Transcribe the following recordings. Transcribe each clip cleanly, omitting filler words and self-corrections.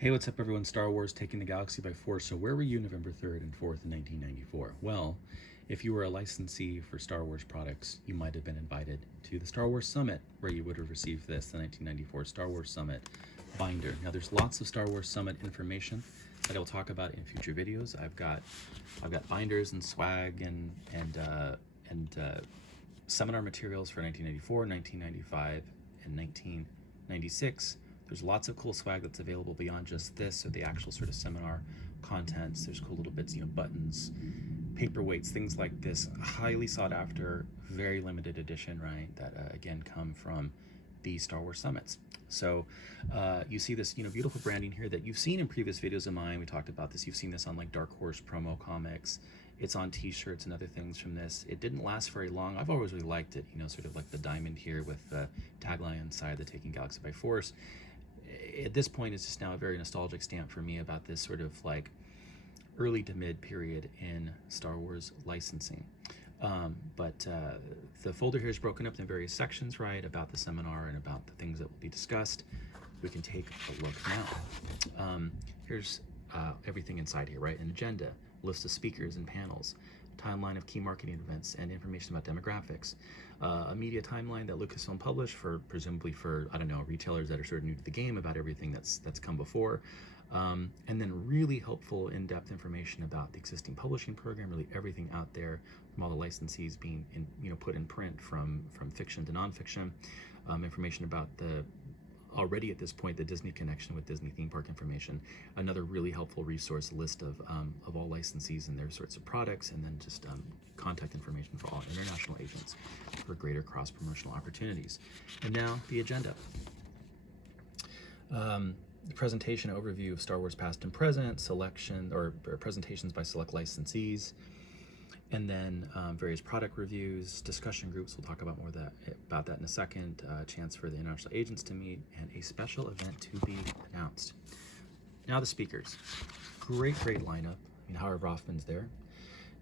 Hey, what's up, everyone? Star Wars Taking the Galaxy by Force. So, where were you November 3rd and 4th in 1994? Well, if you were a licensee for Star Wars products, you might have been invited to the Star Wars Summit, where you would have received this, the 1994 Star Wars Summit binder. Now, there's lots of Star Wars Summit information that I'll talk about in future videos. I've got binders and swag and seminar materials for 1994, 1995, and 1996. There's lots of cool swag that's available beyond just this, or the actual sort of seminar contents. There's cool little bits, buttons, paperweights, things like this. Highly sought after, very limited edition, right? That again come from the Star Wars Summits. So you see this, beautiful branding here that you've seen in previous videos of mine. We talked about this. You've seen this on like Dark Horse promo comics. It's on t-shirts and other things from this. It didn't last very long. I've always really liked it, sort of like the diamond here with the tagline inside, the Taking Galaxy by Force. At this point, it's just now a very nostalgic stamp for me about this sort of like early to mid period in Star Wars licensing. But the folder here is broken up in various sections, right, about the seminar and about the things that will be discussed. We can take a look now. Here's everything inside here, right? An agenda, list of speakers and panels, timeline of key marketing events, and information about demographics. A media timeline that Lucasfilm published for, presumably for, I don't know, retailers that are sort of new to the game about everything that's come before. And then really helpful in-depth information about the existing publishing program, really everything out there from all the licensees being put in print from fiction to nonfiction. Information about the already at this point the Disney connection with Disney theme park information. Another really helpful resource list of all licensees and their sorts of products, and then just contact information for all international agents for greater cross-promotional opportunities. And now the agenda. The presentation overview of Star Wars past and present, selection or presentations by select licensees, and then various product reviews, discussion groups. We'll talk about more about that in a second. Chance for the international agents to meet, and a special event to be announced. Now the speakers. Great lineup. Howard Rothman's there,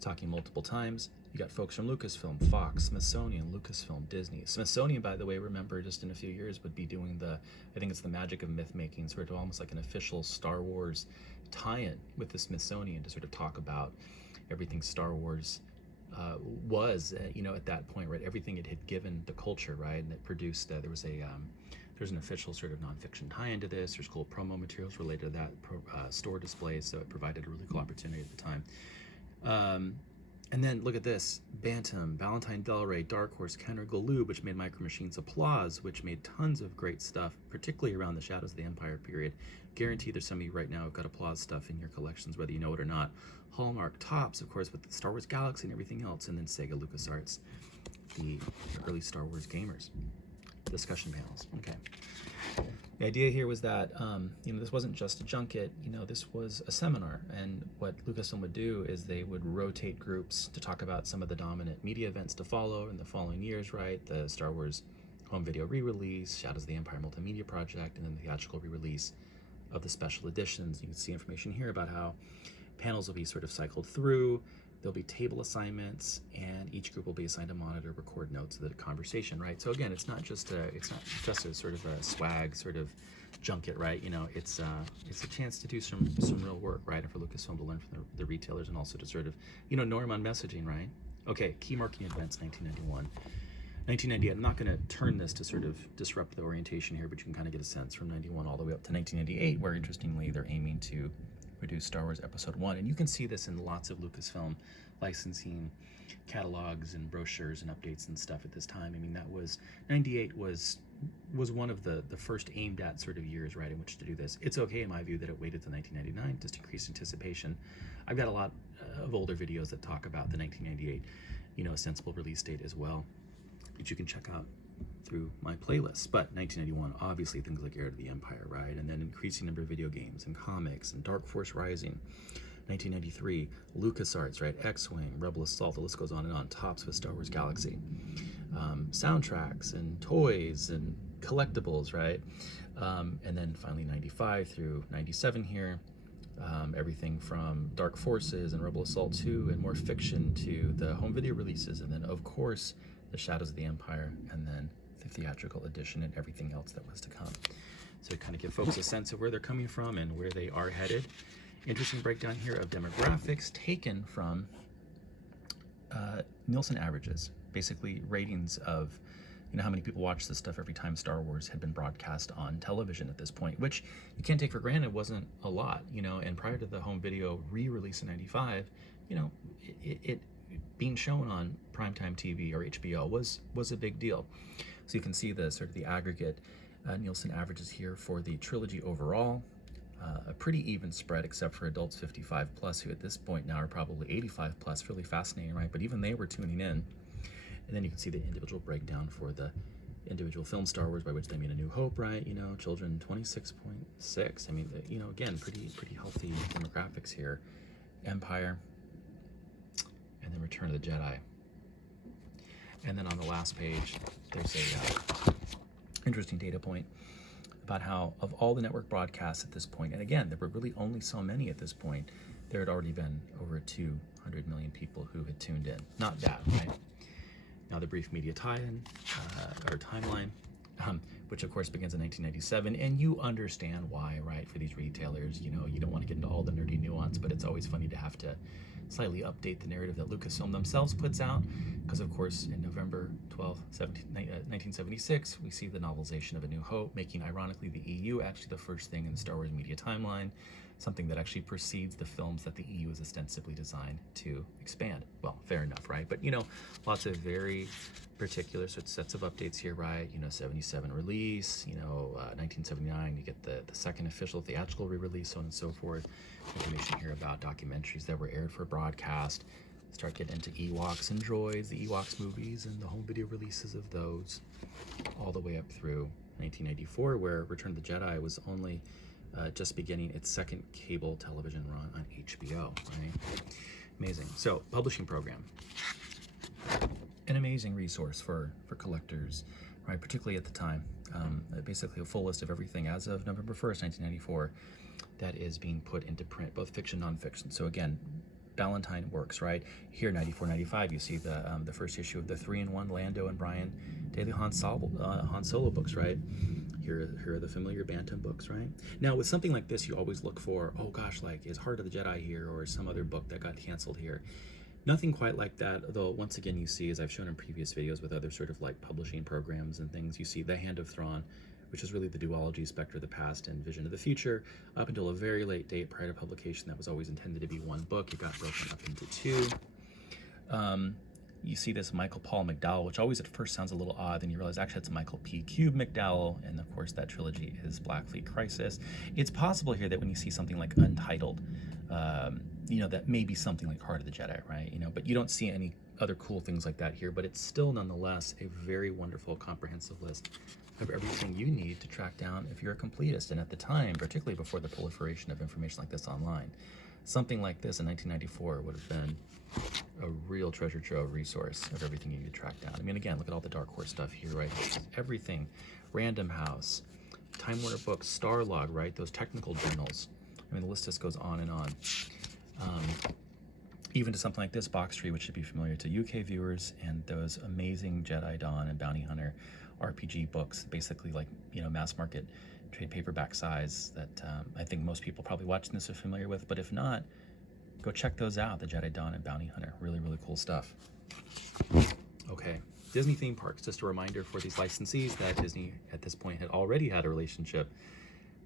talking multiple times. You got folks from Lucasfilm, Fox, Smithsonian, Lucasfilm, Disney. Smithsonian, by the way, remember, just in a few years would be doing I think it's the Magic of Myth Making, sort of almost like an official Star Wars tie-in with the Smithsonian to sort of talk about everything Star Wars was, at that point, right? Everything it had given the culture, right? And it produced, there's an official sort of nonfiction tie-in to this. There's cool promo materials related to that, store displays, so it provided a really cool opportunity at the time. And then look at this: Bantam, Valentine Del Rey, Dark Horse, Kenner Galoob, which made Micro Machines, Applause, which made tons of great stuff, particularly around the Shadows of the Empire period. Guarantee there's some of you right now who've got Applause stuff in your collections, whether you know it or not. Hallmark, Tops, of course, with the Star Wars Galaxy and everything else, and then Sega LucasArts, the early Star Wars gamers. Discussion panels. Okay. The idea here was that, this wasn't just a junket, this was a seminar. And what Lucasfilm would do is they would rotate groups to talk about some of the dominant media events to follow in the following years, right? The Star Wars home video re-release, Shadows of the Empire multimedia project, and then the theatrical re-release of the special editions. You can see information here about how panels will be sort of cycled through. There'll be table assignments, and each group will be assigned a monitor, record notes of the conversation, right? So again, it's not just a sort of a swag sort of junket, right? It's a chance to do some real work, right? And for Lucasfilm to learn from the retailers, and also to sort of, norm on messaging, right? Okay, key marketing events, 1991. 1998, I'm not going to turn this to sort of disrupt the orientation here, but you can kind of get a sense from 91 all the way up to 1998, where interestingly, they're aiming to produce Star Wars Episode 1. And you can see this in lots of Lucasfilm licensing catalogs and brochures and updates and stuff at this time. 98 was one of the first aimed at sort of years, right, in which to do this. It's okay in my view that it waited to 1999, just increased anticipation. I've got a lot of older videos that talk about the 1998, sensible release date as well, which you can check out through my playlists. But 1991, obviously things like Heir to the Empire, right? And then increasing number of video games and comics and Dark Force Rising. 1993, LucasArts, right? X-Wing, Rebel Assault, the list goes on and on. Tops with Star Wars Galaxy. Soundtracks and toys and collectibles, right? And then finally 95 through 97 here. Everything from Dark Forces and Rebel Assault 2 and more fiction to the home video releases. And then, of course, the Shadows of the Empire, and then the theatrical edition and everything else that was to come. So kind of give folks a sense of where they're coming from and where they are headed. Interesting breakdown here of demographics taken from Nielsen averages, basically ratings of, you know, how many people watch this stuff every time Star Wars had been broadcast on television at this point, which you can't take for granted wasn't a lot, you know. And prior to the home video re-release in '95, you know, it being shown on primetime TV or HBO was a big deal. So you can see the sort of the aggregate Nielsen averages here for the trilogy overall. A pretty even spread, except for adults 55 plus, who at this point now are probably 85 plus. Really fascinating, right? But even they were tuning in. And then you can see the individual breakdown for the individual film Star Wars, by which they mean A New Hope, right? You know, children 26.6. I mean, you know, again, pretty healthy demographics here. Empire, and then Return of the Jedi. And then on the last page, there's a interesting data point about how of all the network broadcasts at this point, and again, there were really only so many at this point, there had already been over 200 million people who had tuned in. Not bad, right? Now the brief media tie-in, or timeline, which of course begins in 1997, and you understand why, right? For these retailers, you know, you don't want to get into all the nerdy nuance, but it's always funny to have to slightly update the narrative that Lucasfilm themselves puts out, because of course in November 12th, 1976, we see the novelization of A New Hope, making ironically the EU actually the first thing in the Star Wars media timeline, something that actually precedes the films that the EU is ostensibly designed to expand. Well, fair enough, right? But you know, lots of very particular sets of updates here, right? You know, 77 release, you know, 1979, you get the second official theatrical re-release, so on and so forth. Information here about documentaries that were aired for broadcast. Start getting into Ewoks and droids, the Ewoks movies and the home video releases of those, all the way up through 1984, where Return of the Jedi was only just beginning its second cable television run on HBO, right? Amazing. So, publishing program. An amazing resource for collectors, right? Particularly at the time. Basically a full list of everything as of November 1st, 1994, that is being put into print, both fiction and nonfiction. So again, Ballantine works, right? Here, 94, 95, you see the first issue of the 3-in-1 Lando and Brian Daily Han Solo books, right? Here are the familiar Bantam books, right? Now, with something like this, you always look for, oh gosh, like, is Heart of the Jedi here, or some other book that got canceled here? Nothing quite like that, though once again you see, as I've shown in previous videos with other sort of like publishing programs and things, you see The Hand of Thrawn, which is really the duology Spectre of the Past and Vision of the Future, up until a very late date prior to publication that was always intended to be one book. It got broken up into two. You see this Michael Paul McDowell, which always at first sounds a little odd, then you realize actually it's Michael P. Cube McDowell, and of course that trilogy is Black Fleet Crisis. It's possible here that when you see something like Untitled, you know, that may be something like Heart of the Jedi, right? You know, but you don't see any other cool things like that here, but it's still nonetheless a very wonderful comprehensive list of everything you need to track down if you're a completist. And at the time, particularly before the proliferation of information like this online, something like this in 1994 would have been a real treasure trove resource of everything you need to track down. I mean, again, look at all the Dark Horse stuff here, right? Everything, Random House, Time Warner Books, Starlog, right? Those technical journals. I mean, the list just goes on and on. Even to something like this, Box Tree, which should be familiar to UK viewers, and those amazing Jedi Dawn and Bounty Hunter RPG books, basically like, you know, mass market trade paperback size that I think most people probably watching this are familiar with, but if not, go check those out, the Jedi Dawn and Bounty Hunter. Really, really cool stuff. Okay, Disney theme parks. Just a reminder for these licensees that Disney at this point had already had a relationship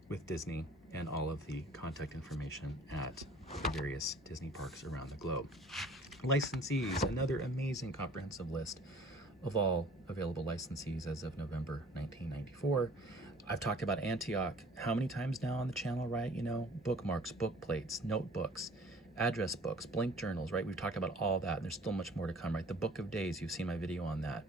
with Disney and all of the contact information at the various Disney parks around the globe. Licensees, another amazing comprehensive list of all available licensees as of November 1994. I've talked about Antioch how many times now on the channel, right? You know, bookmarks, book plates, notebooks, address books, blank journals, right? We've talked about all that, and there's still much more to come, right? The Book of Days, you've seen my video on that.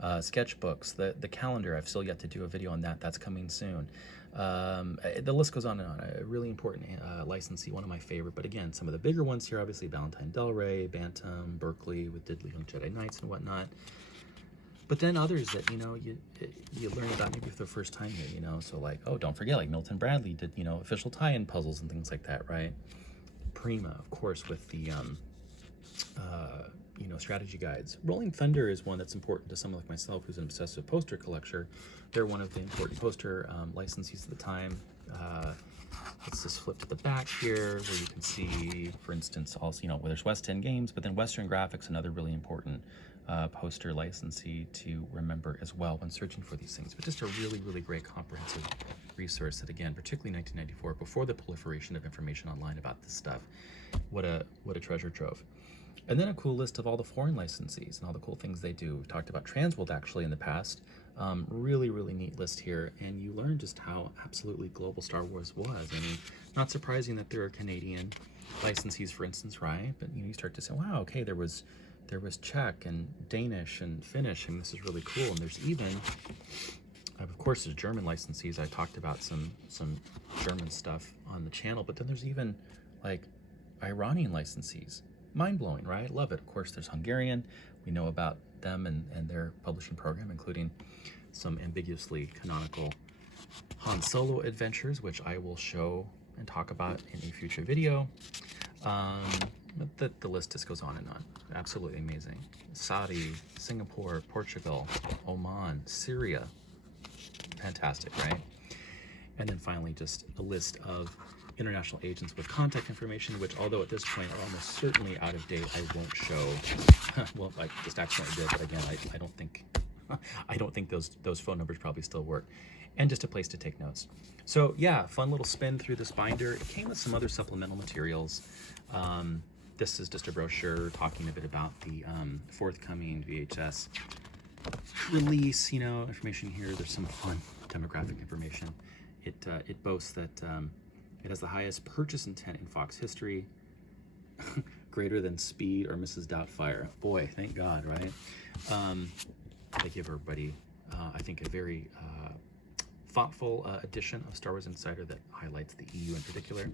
Sketchbooks, the calendar, I've still yet to do a video on that. That's coming soon. The list goes on and on. A really important licensee, one of my favorite. But again, some of the bigger ones here, obviously Valentine Del Rey, Bantam, Berkeley with Diddley Young Jedi Knights and whatnot. But then others that, you know, you learn about maybe for the first time here, you know. So like, oh, don't forget, like Milton Bradley did, you know, official tie-in puzzles and things like that, right? Prima, of course, with the strategy guides. Rolling Thunder is one that's important to someone like myself who's an obsessive poster collector. They're one of the important poster licensees at the time. Let's just flip to the back here where you can see, for instance, also, where there's West End Games, but then Western Graphics, another really important poster licensee to remember as well when searching for these things. But just a really, really great comprehensive resource that, again, particularly 1994, before the proliferation of information online about this stuff, what a treasure trove. And then a cool list of all the foreign licensees and all the cool things they do. We've talked about Transworld actually in the past. Really, really neat list here. And you learn just how absolutely global Star Wars was. I mean, not surprising that there are Canadian licensees, for instance, right? But you start to say, wow, okay, there was Czech and Danish and Finnish. I mean, this is really cool. And there's even, of course, there's German licensees. I talked about some German stuff on the channel, but then there's even like Iranian licensees. Mind-blowing, right? Love it. Of course, there's Hungarian. We know about them and their publishing program, including some ambiguously canonical Han Solo adventures, which I will show and talk about in a future video. But the list just goes on and on. Absolutely amazing. Saudi, Singapore, Portugal, Oman, Syria. Fantastic, right? And then finally, just a list of international agents with contact information, which, although at this point are almost certainly out of date, I won't show. Well, I just accidentally did, but again, I don't think those phone numbers probably still work. And just a place to take notes. So yeah, fun little spin through this binder. It came with some other supplemental materials. This is just a brochure talking a bit about the forthcoming VHS release. Information here. There's some fun demographic information. It boasts that it has the highest purchase intent in Fox history, greater than Speed or Mrs. Doubtfire. Boy, thank God, right? They give everybody, I think, a very thoughtful edition of Star Wars Insider that highlights the EU in particular.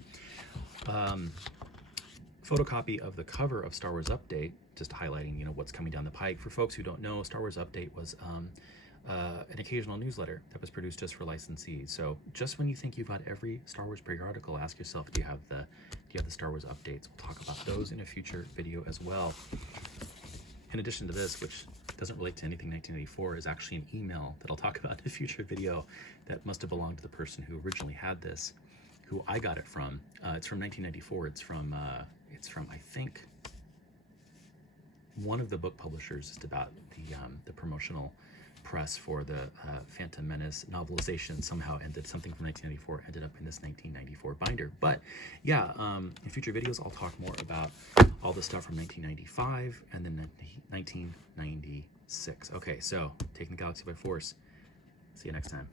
Photocopy of the cover of Star Wars Update, just highlighting, what's coming down the pike. For folks who don't know, Star Wars Update was an occasional newsletter that was produced just for licensees. So just when you think you've got every Star Wars periodical, ask yourself, do you have the Star Wars updates? We'll talk about those in a future video as well. In addition to this, which doesn't relate to anything 1984, is actually an email that I'll talk about in a future video that must have belonged to the person who originally had this, who I got it from. It's from 1994. It's from I think one of the book publishers, just about the promotional press for the Phantom Menace novelization. Somehow something from 1994 ended up in this 1994 binder. But yeah, in future videos I'll talk more about all the stuff from 1995 and then 1996. Okay, so taking the galaxy by force. See you next time.